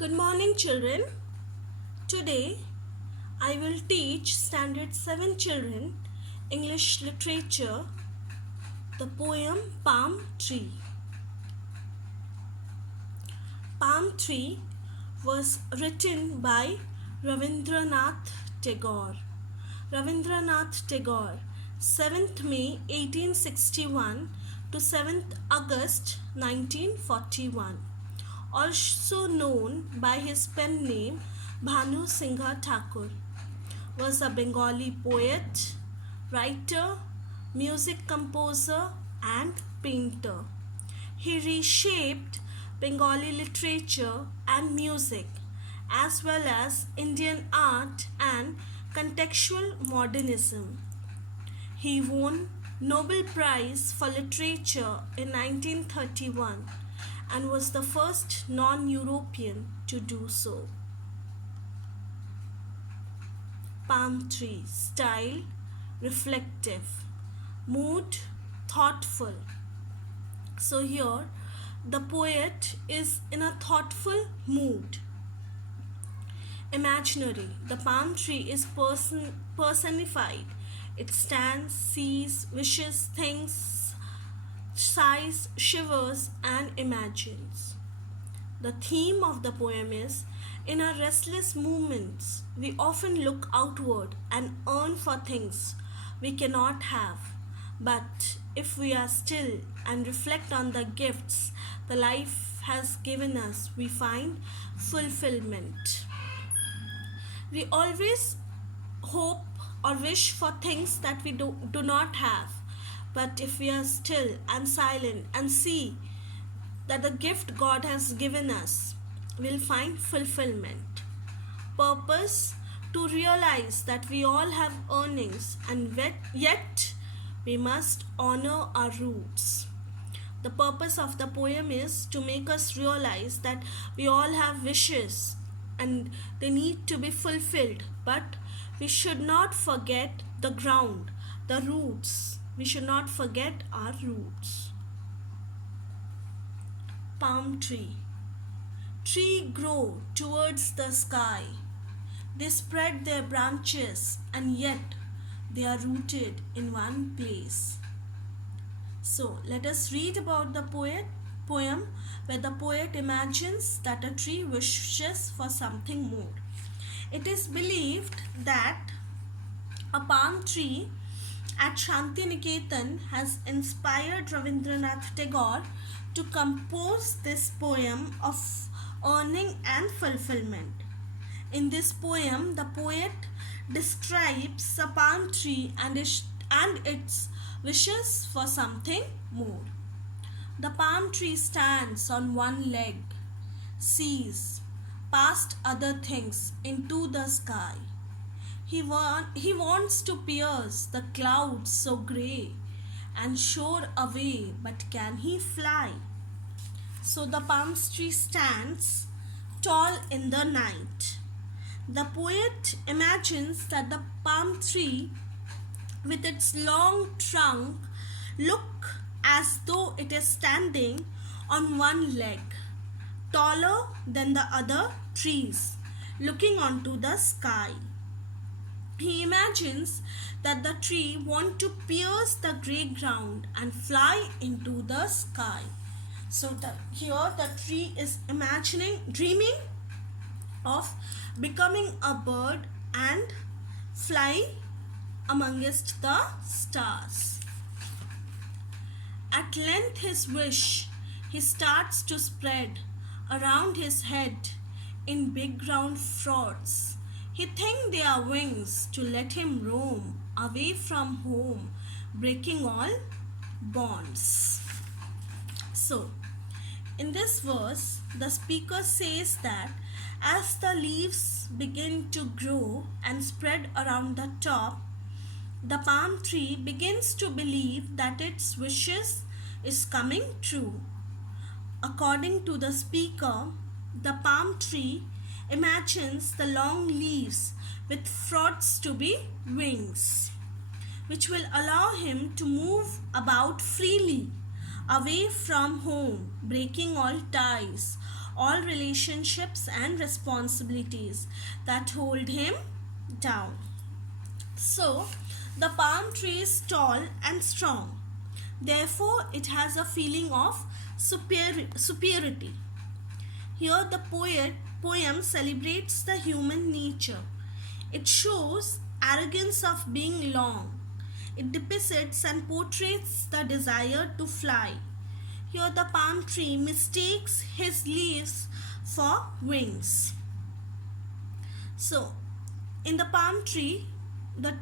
Good morning, children. Today I will teach Standard 7 children English literature the poem Palm Tree. Palm Tree was written by Rabindranath Tagore. Rabindranath Tagore, 7th May 1861 to 7th August 1941. Also known by his pen name Bhanu Singha Thakur, was a Bengali poet, writer, music composer, and painter. He reshaped Bengali literature and music, as well as Indian art and contextual modernism. He won Nobel Prize for Literature in 1931 and was the first non-European to do so. Palm tree style reflective, mood thoughtful. So here the poet is in a thoughtful mood. Imaginary, the palm tree is personified. It stands, sees, wishes, thinks, sighs, shivers, and imagines. The theme of the poem is in our restless movements, we often look outward and yearn for things we cannot have. But if we are still and reflect on the gifts the life has given us, we find fulfillment. We always hope or wish for things that we do not have. But if we are still and silent and see that the gift God has given us, we'll find fulfillment. Purpose, to realize that we all have earnings and yet we must honor our roots. The purpose of the poem is to make us realize that we all have wishes and they need to be fulfilled, but we should not forget the ground, the roots. We should not forget our roots. Palm tree. Tree grow towards the sky. They spread their branches and yet they are rooted in one place. So let us read about the poem where the poet imagines that a tree wishes for something more. It is believed that a palm tree at Shantiniketan has inspired Rabindranath Tagore to compose this poem of earning and fulfillment. In this poem, the poet describes a palm tree and its wishes for something more. The palm tree stands on one leg, sees past other things into the sky. He wants to pierce the clouds so grey and soar away, but can he fly? So the palm tree stands tall in the night. The poet imagines that the palm tree with its long trunk look as though it is standing on one leg, taller than the other trees, looking onto the sky. He imagines that the tree wants to pierce the grey ground and fly into the sky. So here the tree is dreaming of becoming a bird and fly amongst the stars. At length his wish he starts to spread around his head in big round frauds. He thinks they are wings to let him roam away from home, breaking all bonds. So, in this verse, the speaker says that as the leaves begin to grow and spread around the top, the palm tree begins to believe that its wishes is coming true. According to the speaker, the palm tree imagines the long leaves with frauds to be wings, which will allow him to move about freely away from home, breaking all ties all relationships and responsibilities that hold him down. So, the palm tree is tall and strong. Therefore, it has a feeling of superiority. Here, the poem celebrates the human nature. It shows arrogance of being long. It depicts and portrays the desire to fly. Here, the palm tree mistakes his leaves for wings. So, in the palm tree, the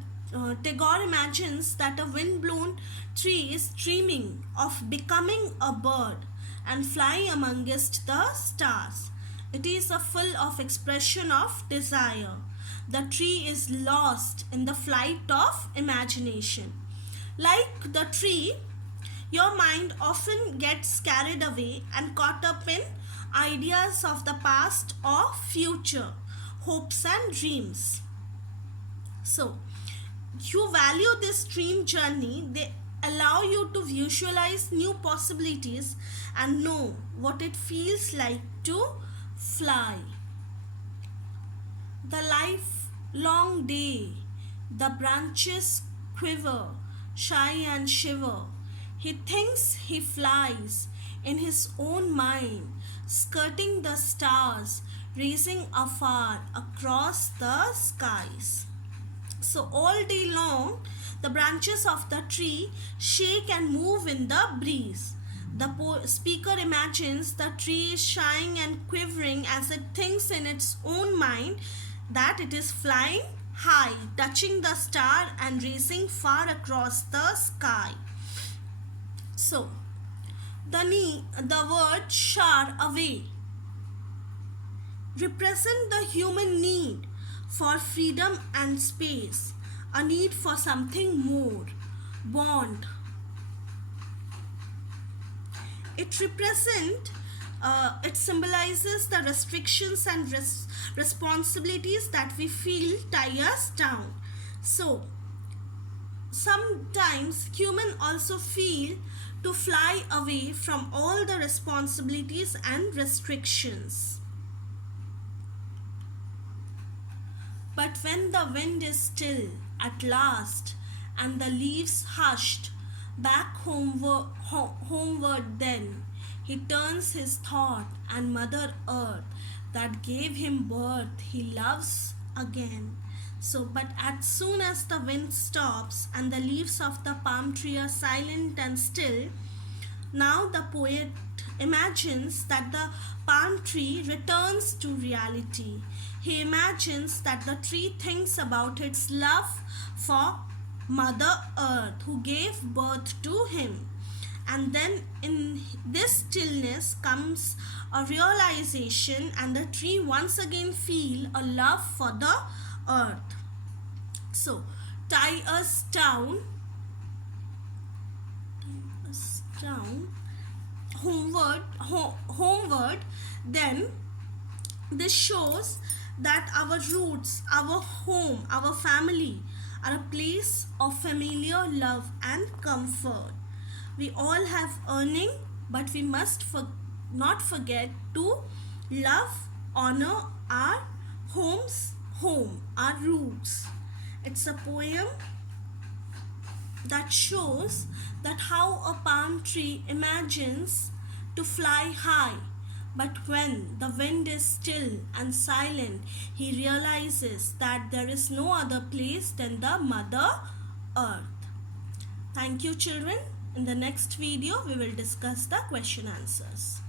Tagore imagines that a wind-blown tree is dreaming of becoming a bird and flying amongst the stars. It is a full of expression of desire. The tree is lost in the flight of imagination. Like the tree, your mind often gets carried away and caught up in ideas of the past or future, hopes and dreams. So, you value this dream journey, they allow you to visualize new possibilities and know what it feels like to fly. The lifelong day, the branches quiver, shy and shiver. He thinks he flies in his own mind, skirting the stars, racing afar across the skies. So all day long, the branches of the tree shake and move in the breeze. The speaker imagines the tree shying and quivering as it thinks in its own mind that it is flying high, touching the star and racing far across the sky. So, the word "shar away" represent the human need for freedom and space, a need for something more, bond. It symbolizes the restrictions and responsibilities that we feel tie us down. So, sometimes humans also feel to fly away from all the responsibilities and restrictions. But when the wind is still at last and the leaves hushed, back homeward then, he turns his thought and Mother Earth that gave him birth he loves again. So, but as soon as the wind stops and the leaves of the palm tree are silent and still, now the poet imagines that the palm tree returns to reality. He imagines that the tree thinks about its love for Mother Earth who gave birth to him. And then in this stillness comes a realization and the tree once again feel a love for the earth. So, tie us down homeward, then this shows that our roots, our home, our family are a place of familiar love and comfort. We all have earning, but we must not forget to love, honor our home, our roots. It's a poem that shows that how a palm tree imagines to fly high, but when the wind is still and silent, he realizes that there is no other place than the Mother Earth. Thank you, children. In the next video, we will discuss the question answers.